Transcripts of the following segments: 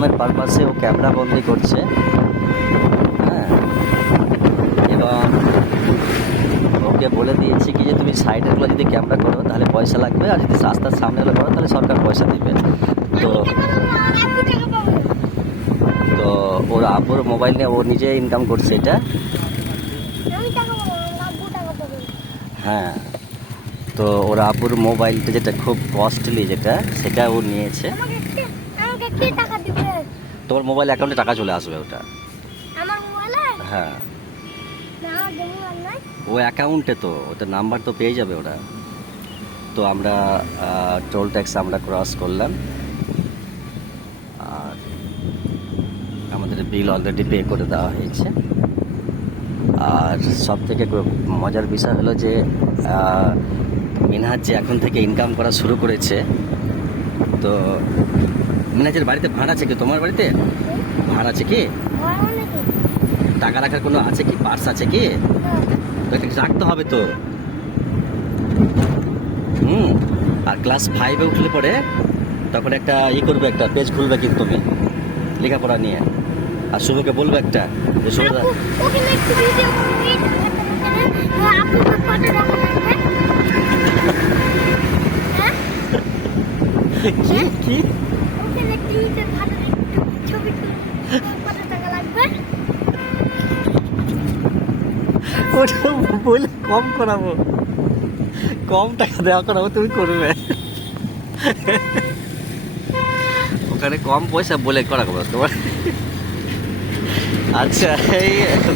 ইনকামের পারপাসে ও ক্যামেরা বন্দি করছে। হ্যাঁ, এবং ওকে বলে দিয়েছি কি যে তুমি সাইডেরগুলো যদি ক্যামেরা করো তাহলে পয়সা লাগবে, আর যদি রাস্তার সামনেগুলো করো তাহলে সরকার পয়সা দেবে। তো তো ওর আব্বুর মোবাইল নিয়ে ও নিজে ইনকাম করছে এটা। হ্যাঁ, তো ওর আব্বুর মোবাইলটা যেটা খুব কস্টলি যেটা, সেটা ও নিয়েছে। তোমার মোবাইল অ্যাকাউন্টে টাকা চলে আসবে ওটা। হ্যাঁ, ও অ্যাকাউন্টে তো ওটা নাম্বার তো পেয়ে যাবে ওরা। তো আমরা টোল ট্যাক্স আমরা ক্রস করলাম, আর আমাদের বিল অলরেডি পে করে দেওয়া হয়েছে। আর সব থেকে মজার বিষয় হলো যে মিনহাজ যে এখন থেকে ইনকাম করা শুরু করেছে। তো মিনহাজের বাড়িতে ভাড় আছে কি? তোমার বাড়িতে ভাড় আছে কি? টাকা রাখার কোনো আছে কি? পার্স আছে কি? রাখতে হবে তো। আর ক্লাস 5-এ উঠলে পরে তখন একটা করবে, একটা পেজ খুলবে কিন্তু তুমি লেখাপড়া নিয়ে। আর শুভকে বলবে একটা যে শুভ কি ওটা বলে কম করাবো, কম টাকা দেওয়া করাবো, তুমি করবে ওখানে কম পয়সা বলে করাবো তোমার। আচ্ছা, এই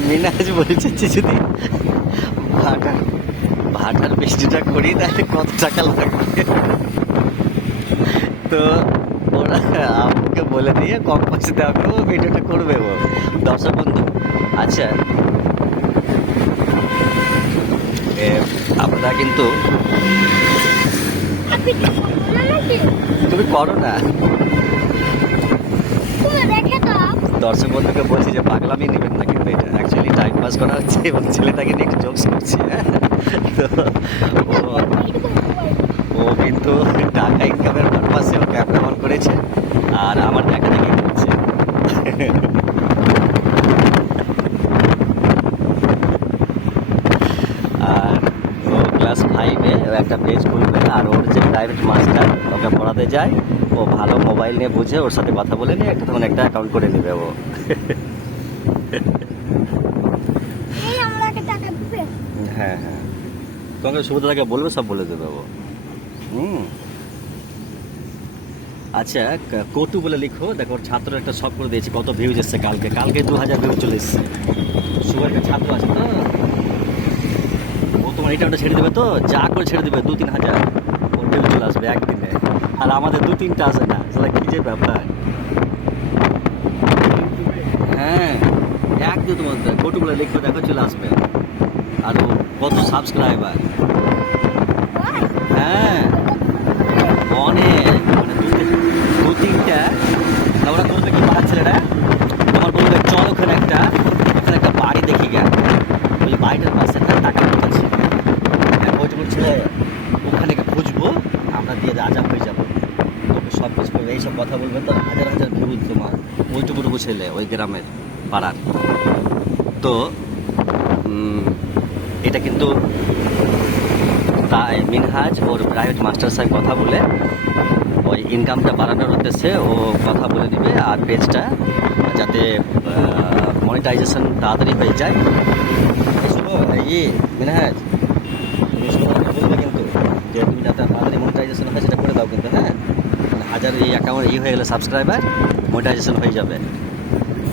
মিনহাজ বলছে যদি ভাটার বৃষ্টিটা করি তাহলে কত টাকা লাগবে। তো ওরা আমাকে বলে দিয়ে কম পয়সা দেওয়া করবো, ভিডিওটা করবে ও। দর্শক বন্ধু, আচ্ছা আপনারা কিন্তু তুমি করো না। দর্শক বন্ধুকে বলছি যে পাগলামি নেবেন না, কিন্তু এটা অ্যাকচুয়ালি টাইম পাস করা হচ্ছে এবং ছেলেটাকে নিয়ে একটু জোকস করছি। তো ও কিন্তু টাকা ইনকামের পারপাসে ও ক্যামেরা অন করেছে আর আমার দেখা দেখি করছে। আর ও ক্লাস 5-এ একটা পেজ খুলবে, আর ওর যে প্রাইভেট মাস্টার ওকে পড়াতে যায়, ও ভালো মোবাইল নিয়ে বুঝে ওর সাথে কথা বলে নিয়ে একটা তখন একটা অ্যাকাউন্ট করে নেবে ও। হ্যাঁ হ্যাঁ, তোমাকে সুবিধাটাকে বলবে, সব বলে দেবে ও। আচ্ছা, কটু বলে লিখো, দেখো ওর ছাত্র একটা শখ করে দিয়েছে, কত ভিউজ এসছে কালকে 2000 ভিউজ চলে এসছে। সুগার একটা ছাত্র আছে তো, ও তোমার এটা ওটা ছেড়ে দেবে, তো যা করে ছেড়ে দেবে 2-3 হাজার ওর ভিউজ চলে আসবে একদিনে। আর আমাদের 2-3টা আসে না, সেটা কি যে ব্যাপার। হ্যাঁ, একদম তোমার কটু বলে লিখো, দেখো চলে আসবে। আর কত সাবস্ক্রাইবার। হ্যাঁ, অনেক, মানে 2-3টা। ওরা করবে কি পাড়ার ছেলেরা, তোমার বলবে চল ওখানে একটা বাড়ি দেখি গা, ওই বাড়িটার পাশে একটা টাকা কথা ছিল, ওইটুকু ছেলে ওখানে খুঁজবো, আমরা দিয়ে রাজা হয়ে যাবো, তোকে সব কিছু করবে, এইসব কথা বলবে। তো হাজার হাজার ভিউ তোমার ওইটুকুটুকু ছেলে ওই গ্রামের পাড়ার। তো এটা কিন্তু তাই মিনহাজ ওর প্রাইভেট মাস্টার সাহেব কথা বলে ওই ইনকামটা বাড়ানোর উদ্দেশ্যে ও কথা বলে দিবে, আর পেজটা যাতে মনিটাইজেশন তাড়াতাড়ি হয়ে যায়। মিনহাজ, তুমি বলবে কিন্তু যে তুমি যাতে তাড়াতাড়ি মনিটাইজেশন হয় সেটা করে দাও কিন্তু। হ্যাঁ, মানে 1000 এই অ্যাকাউন্ট হয়ে গেলে সাবস্ক্রাইবার মনিটাইজেশন হয়ে যাবে।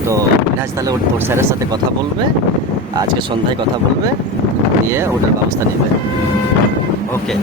তো মিনহাজ তাহলে ওর স্যারের সাথে কথা বলবে, আজকে সন্ধ্যায় কথা বলবে, দিয়ে ওটার ব্যবস্থা নেবে। ওকে।